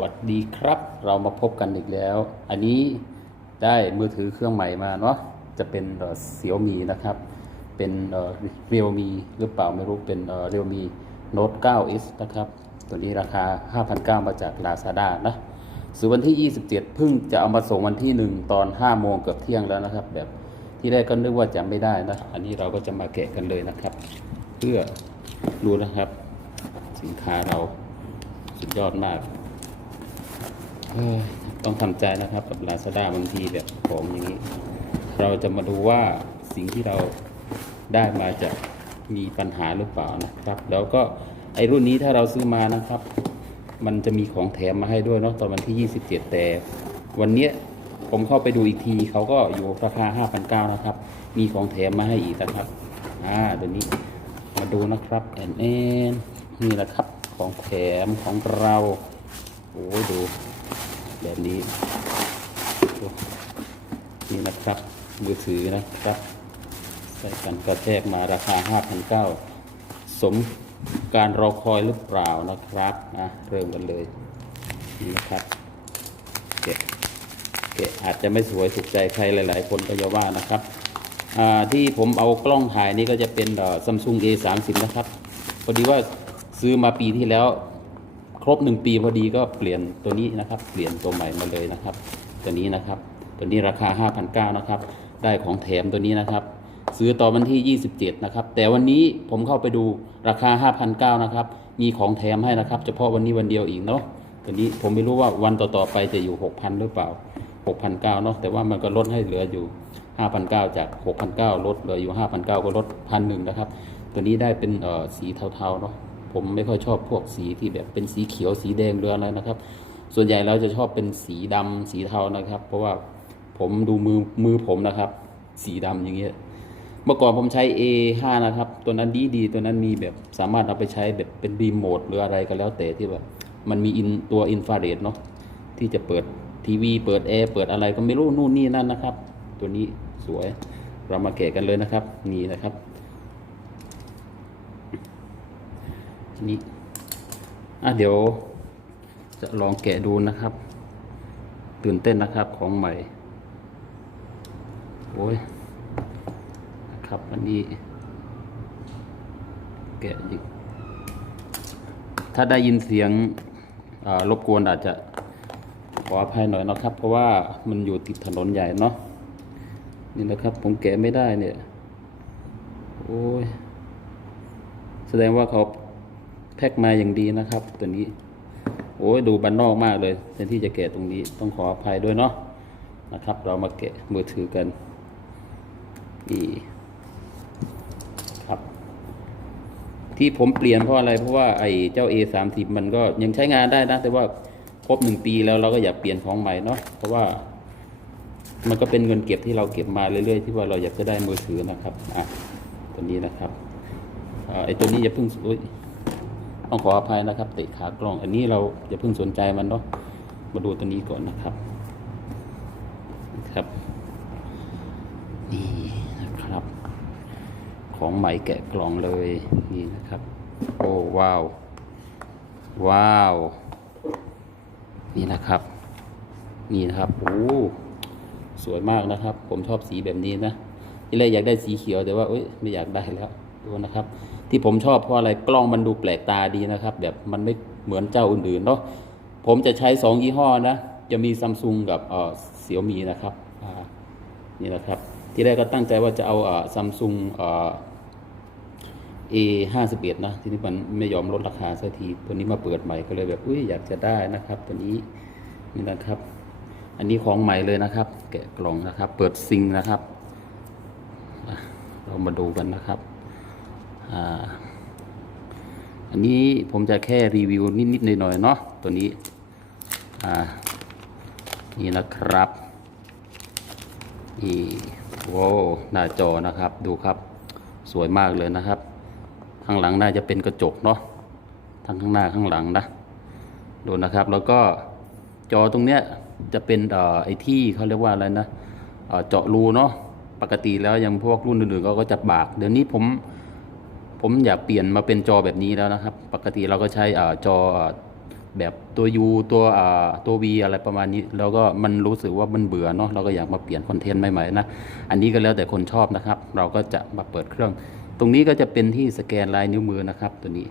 วัสดีครับ เรามาพบกันอีกแล้ว อันนี้ได้มือถือเครื่องใหม่มาเนาะจะเป็นเสี่ยวมีนะครับ เป็นเรียวมีหรือเปล่าไม่รู้เป็นเรียวมีโน้ต 9s นะครับ ตัวนี้ราคา 5,900 มาจาก Lazada นะซื้อวันที่ 27 เพิ่งจะเอามาส่งวันที่ 1 ตอน 5 โมงเกือบเที่ยงแล้วนะครับ แบบที่แรกก็นึกว่าจะไม่ได้นะ อันนี้เราก็จะมาแกะกันเลยนะครับ เพื่อดูนะครับ สินค้าเราสุดยอดมาก ต้องทำใจนะครับกับ Lazada บางทีแบบของอย่างนี้ เราจะมาดูว่าสิ่งที่เราได้มาจะมีปัญหาหรือเปล่านะครับ แล้วก็ไอ้รุ่นนี้ถ้าเราซื้อมานะครับ มันจะมีของแถมมาให้ด้วยเนาะตอนวันที่ 27 แต่ วันเนี้ยผมเข้าไปดูอีกทีเขาก็อยู่ราคา 5,900นะครับ มีของแถมมาให้อีกนะครับ อ่าตัวนี้มาดูนะครับแอนแอนนี่แหละครับของแถมของเรา โอ้ยดู แบบนี้ นี่นะครับ มือถือนะครับ ใส่กันกระแทกมาราคา 5,900 สมการรอคอยหรือเปล่านะครับอะเริ่มกันเลย นี่นะครับเกะเกะอาจจะไม่สวยถูกใจใครหลาย ๆ คนก็จะว่านะครับที่ผมเอากล้องถ่ายนี่ก็จะเป็นซัมซุง A30 นะครับพอดีว่าซื้อมาปีที่แล้ว ครบหนึ่งปีพอดีก็เปลี่ยนตัวนี้นะครับ เปลี่ยนตัวใหม่มาเลยนะครับ ตัวนี้นะครับ ตัวนี้ราคา 5,900นะครับ ได้ของแถมตัวนี้นะครับ ซื้อต่อวันที่ 27 นะครับ แต่วันนี้ผมเข้าไปดูราคา 5,900นะครับ มีของแถมให้นะครับ เฉพาะวันนี้วันเดียวอีกเนาะ ตัวนี้ผมไม่รู้ว่าวันต่อๆไปจะอยู่ 6,000 หรือเปล่า 6,900เนาะ แต่ว่ามันก็ลดให้เหลืออยู่ 5,900 จาก 6,900ลดเหลืออยู่ 5,900ก็ลดพันหนึ่งนะครับ ตัวนี้ได้เป็นสีเทาๆเนาะ ผมไม่ค่อยชอบพวกสีที่แบบเป็นสีเขียวสีแดงเรืออะไรนะครับ ส่วนใหญ่เราจะชอบเป็นสีดำสีเทานะครับ เพราะว่าผมดูมือมือผมนะครับ สีดำอย่างเงี้ยเมื่อก่อนผมใช้ A5 นะครับ ตัวนั้นดีดีตัวนั้นมีแบบสามารถเอาไปใช้แบบเป็นรีโมทหรืออะไรก็แล้วแต่ที่แบบมันมีอินตัวอินฟราเรดเนาะที่จะเปิดทีวี เปิดแอร์เปิดอะไรก็ไม่รู้นู่นนี่นั่นนะครับ ตัวนี้สวยเรามาแกะกันเลยนะครับ นี่นะครับ นี่อะเดี๋ยวจะลองแกะดูนะครับ ตื่นเต้นนะครับของใหม่โอ้ยนะครับอันนี้ แกะอีกถ้าได้ยินเสียงรบกวนอาจจะขออภัยหน่อยนะครับ เพราะว่ามันอยู่ติดถนนใหญ่เนาะนี่นะครับผมแกะไม่ได้เนี่ย โอ้ย แสดงว่าเขา แพ็กมาอย่างดีนะครับ ตัวนี้ โอ้ยดูบันนอกมากเลยแทนที่จะแกะตรงนี้ต้องขออภัยด้วยเนาะนะครับ เรามาแกะมือถือกันนี่ครับ ที่ผมเปลี่ยนเพราะอะไรเพราะว่าไอ้เจ้า A 3 0มันก็ยังใช้งานได้นะ แต่ว่าครบหนึ่งปีแล้วเราก็อยากเปลี่ยนของใหม่เนาะเพราะว่ามันก็เป็นเงินเก็บที่เราเก็บมาเรื่อยๆ ที่ว่าเราอยากจะได้มือถือนะครับ อะ ตัวนี้นะครับอ่าไอ้ตัวนี้อย่าเพิ่งอุ๊ย ต้องขออภัยนะครับเตะขากล้อง อันนี้เราอย่าเพิ่งสนใจมันเนาะมาดูตัวนี้ก่อนนะครับครับนี่นะครับ ของใหม่แกะกล่องเลยนี่นะครับ โอ้ว้าว ว้าว นี่นะครับ นี่นะครับโอ้สวยมากนะครับ ผมชอบสีแบบนี้นะที่แรกอยากได้สีเขียวแต่ว่าเอ้ยไม่อยากได้แล้ว ดูนะครับ ที่ผมชอบเพราะอะไรกล้องมันดูแปลกตาดีนะครับ แบบมันไม่เหมือนเจ้าอื่นๆเนาะผมจะใช้สองยี่ห้อนะ จะมีซัมซุงกับเอ่อเสี่ยวมีนะครับนี่นะครับ ที่แรกก็ตั้งใจว่าจะเอาซัมซุงเอ่อ A ห้าสิบเอ็ดนะ ทีนี้มันไม่ยอมลดราคาสักที ตัวนี้มาเปิดใหม่ก็เลยแบบอุ้ยอยากจะได้นะครับ ตัวนี้นี่นะครับ อันนี้ของใหม่เลยนะครับ แกะกล่องนะครับ เปิดซิงนะครับ เรามาดูกันนะครับ อันนี้ผมจะแค่รีวิวนิดๆหน่อยๆเนาะตัวนี้นี่นะครับนี่โว้หน้าจอนะครับดูครับสวยมากเลยนะครับ ข้างหลังน่าจะเป็นกระจกเนาะทั้งข้างหน้าข้างหลังนะดูนะครับแล้วก็จอตรงเนี้ยจะเป็นอไอที่เขาเรียกว่าอะไรนะเจาะรูเนาะปกติแล้วยังพวกรุ่นอื่นๆก็จะบาก เดี๋ยวนี้ผม ผมอยากเปลี่ยนมาเป็นจอแบบนี้แล้วนะครับ ปกติเราก็ใช้อ่าจอแบบตัว U ตัวอ่าตัว V อะไรประมาณนี้แล้วก็มันรู้สึกว่ามันเบื่อเนาะเราก็อยากมาเปลี่ยนคอนเทนต์ใหม่ๆนะอันนี้ก็แล้วแต่คนชอบนะครับ เราก็จะมาเปิดเครื่อง ตรงนี้ก็จะเป็นที่สแกนลายนิ้วมือนะครับตัวนี้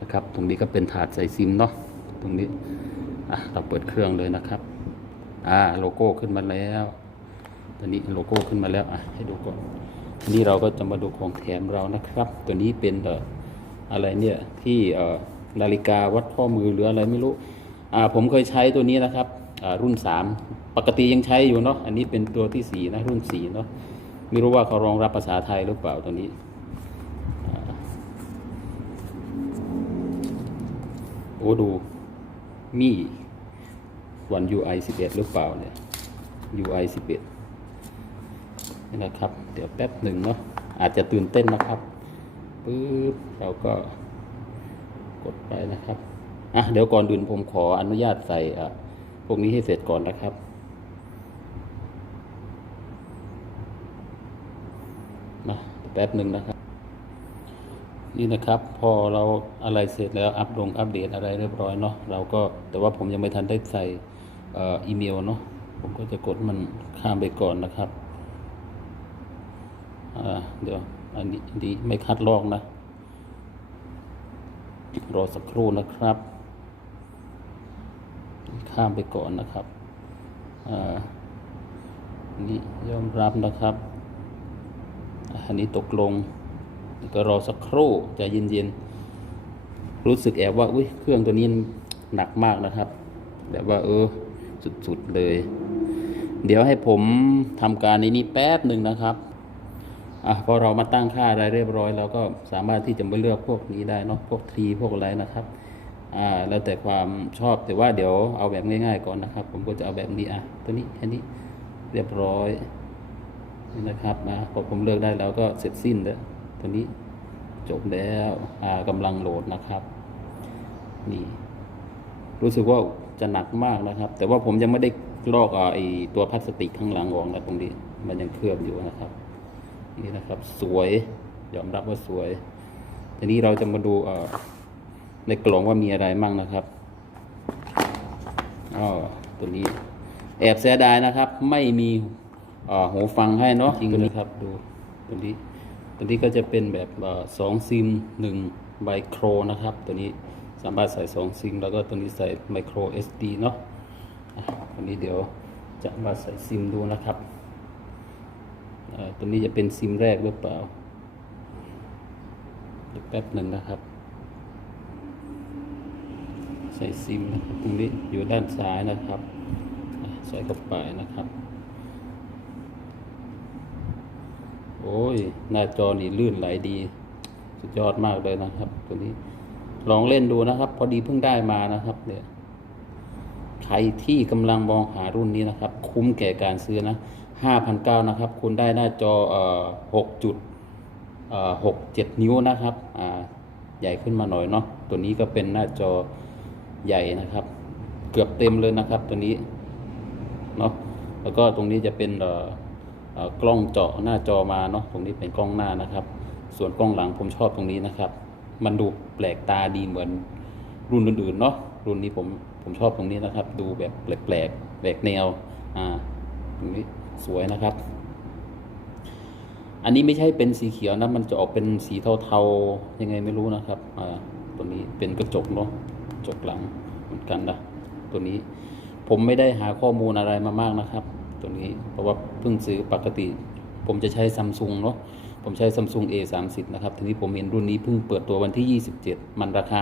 นะครับ ตรงนี้ก็เป็นถาดใส่ซิมเนาะตรงนี้อะเราเปิดเครื่องเลยนะครับอ่าโลโก้ขึ้นมาแล้ว ตัวนี้โลโก้ขึ้นมาแล้วอะให้ดูก่อน นี้เราก็จะมาดูของแถมเรานะครับ ตัวนี้เป็นอะไรเนี่ยที่นาฬิกาวัดข้อมือหรืออะไรไม่รู้ผมเคยใช้ตัวนี้นะครับรุ่น 3 ปกติยังใช้อยู่เนาะอันนี้เป็นตัวที่ 4 นะรุ่น4เนาะไม่รู้ว่าเขารองรับภาษาไทยหรือเปล่าตัวนี้โอ้ดูมี่วัน UI 11 หรือเปล่าเนี่ย UI 11 นี่นะครับ เดี๋ยวแป๊บหนึ่งเนาะอาจจะตื่นเต้นนะครับปึ๊บเราก็กดไปนะครับอะเดี๋ยวก่อนดื่นผมขออนุญาตใส่อะพวกนี้ให้เสร็จก่อนนะครับมาแป๊บหนึ่งนะครับ นี่นะครับ พอเราอะไรเสร็จแล้วอัปลงอัปเดตอะไรเรียบร้อยเนาะเราก็แต่ว่าผมยังไม่ทันได้ใส่อ,อีเมลเนาะผมก็จะกดมันข้ามไปก่อนนะครับ เดี๋ยวอันนี้ไม่คัดลอกนะ รอสักครู่นะครับ ข้ามไปก่อนนะครับอ่านี่ยอมรับนะครับ อันนี้ตกลง ก็รอสักครู่จะเย็นๆ รู้สึกแอบว่าอุ้ยเครื่องตัวนี้หนักมากนะครับ แบบว่าเออ สุดๆเลย เดี๋ยวให้ผมทำการในนี้แป๊บหนึ่งนะครับ อะพอเรามาตั้งค่าอะไรเรียบร้อยเราก็สามารถที่จะมาเลือกพวกนี้ได้เนาะพวกทรีพวกอะไรนะครับอ่าแล้วแต่ความชอบแต่ว่าเดี๋ยวเอาแบบง่ายๆก่อนนะครับ ผมก็จะเอาแบบนี้อะตัวนี้แค่นี้เรียบร้อยนี่นะครับนะพอผมเลือกได้แล้วก็เสร็จสิ้นแล้วตัวนี้จบแล้วอ่ากำลังโหลดนะครับนี่รู้สึกว่าจะหนักมากนะครับ แต่ว่าผมยังไม่ได้ลอกอ่าไอตัวพลาสติกข้างหลังออกนะตรงนี้ มันยังเคลือบอยู่นะครับ นี่นะครับสวยยอมรับว่าสวย ทีนี้เราจะมาดูเอ่อในกล่องว่ามีอะไรมั่งนะครับอ๋อตัวนี้ แอบเสียดายนะครับ ไม่มีเอ่อหูฟังให้เนาะจริงเลยครับดูตัวนี้ตัวนี้ก็จะเป็นแบบเอ่อสองซิมหนึ่งไมโครนะครับ ตัวนี้สามารถใส่สองซิมแล้วก็ตัวนี้ใส่ไมโคร SD เนาะอะตัวนี้เดี๋ยวจะมาใส่ซิมดูนะครับเอ่อ ตัวนี้จะเป็นซิมแรกหรือเปล่าเดี๋ยวแป๊บหนึ่งนะครับ ใส่ซิมนะครับตรงนี้อยู่ด้านซ้ายนะครับใส่เข้าไปนะครับ โอ้ย หน้าจอนี่ลื่นไหลดี สุดยอดมากเลยนะครับ ตัวนี้ลองเล่นดูนะครับ พอดีเพิ่งได้มานะครับเนี่ยใครที่กำลังมองหารุ่นนี้นะครับ คุ้มแก่การซื้อนะ ห้าพันเก้านะครับ คุณได้หน้าจอเอ่อหกจุดเอ่อหกเจ็ดนิ้วนะครับอ่าใหญ่ขึ้นมาหน่อยเนาะตัวนี้ก็เป็นหน้าจอใหญ่นะครับ เกือบเต็มเลยนะครับตัวนี้เนาะแล้วก็ตรงนี้จะเป็นเอ่อเอ่อกล้องเจาะหน้าจอมาเนาะตรงนี้เป็นกล้องหน้านะครับ ส่วนกล้องหลังผมชอบตรงนี้นะครับ มันดูแปลกตาดีเหมือนรุ่นอื่นๆเนาะรุ่นนี้ผมผมชอบตรงนี้นะครับ ดูแบบแปลกๆแปลกแนวอ่า นี้สวยนะครับ อันนี้ไม่ใช่เป็นสีเขียวนะ มันจะออกเป็นสีเทาๆ ยังไงไม่รู้นะครับ อ่า ตัวนี้เป็นกระจกเนาะกระจกหลังเหมือนกันนะ ตัวนี้ ผมไม่ได้หาข้อมูลอะไรมามากนะครับ ตัวนี้ เพราะว่าเพิ่งซื้อปกติ ผมจะใช้ซัมซุงเนาะ ผมใช้ซัมซุง A 3 0นะครับ ทีนี้ผมเห็นรุ่นนี้เพิ่งเปิดตัววันที่ 27 มันราคา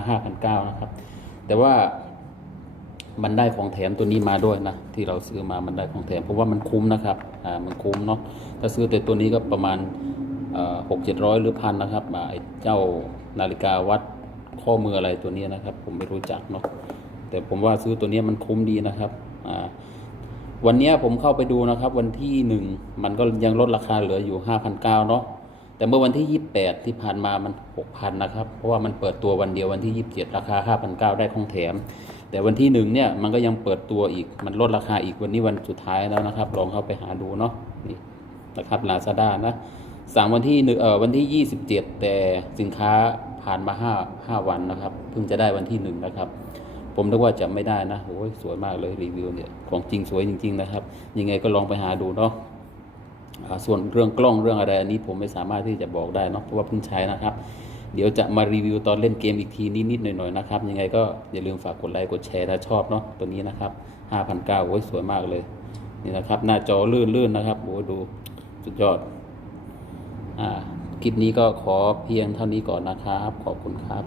5,900 นะครับ แต่ว่า มันได้ของแถมตัวนี้มาด้วยนะ ที่เราซื้อมามันได้ของแถมเพราะว่ามันคุ้มนะครับอ่ามันคุ้มเนาะถ้าซื้อแต่ตัวนี้ก็ประมาณหกเจ็ดร้อยหรือพันนะครับอ่าไอ้เจ้านาฬิกาวัดข้อมืออะไรตัวนี้นะครับ ผมไม่รู้จักเนาะแต่ผมว่าซื้อตัวนี้มันคุ้มดีนะครับอ่าวันนี้ผมเข้าไปดูนะครับ วันที่หนึ่งมันก็ยังลดราคาเหลืออยู่ห้าพันเก้าเนาะแต่เมื่อวันที่ยี่แปดที่ผ่านมามันหกพันนะครับ เพราะว่ามันเปิดตัววันเดียววันที่ยี่สิบเจ็ดราคาห้าพันเก้าได้ของแถม แต่วันที่หนึ่งเนี่ยมันก็ยังเปิดตัวอีกมันลดราคาอีกวันนี้วันสุดท้ายแล้วนะครับ ลองเข้าไปหาดูเนาะนี่นะครับลาซาด้านะสั่งวันที่หนึ่งเอ่อวันที่ยี่สิบเจ็ดแต่สินค้าผ่านมาห้าห้าวันนะครับเพิ่งจะได้วันที่หนึ่งนะครับผมนึกว่าจะไม่ได้นะโอ้ยสวยมากเลยรีวิวเนี่ยของจริงสวยจริง ๆ นะครับ ยังไงก็ลองไปหาดูเนาะส่วนเรื่องกล้องเรื่องอะไรอันนี้ผมไม่สามารถที่จะบอกได้เนาะเพราะว่าเพิ่งใช้นะครับ เดี๋ยวจะมารีวิวตอนเล่นเกมอีกทีนิดๆหน่อยๆนะครับ ยังไงก็อย่าลืมฝากกดไลค์กดแชร์ถ้าชอบเนาะตัวนี้นะครับ5,009โอ้ยสวยมากเลย นี่นะครับ หน้าจอลื่นๆนะครับโอ้ดูสุดยอดอ่าคลิปนี้ก็ขอเพียงเท่านี้ก่อนนะครับ ขอบคุณครับ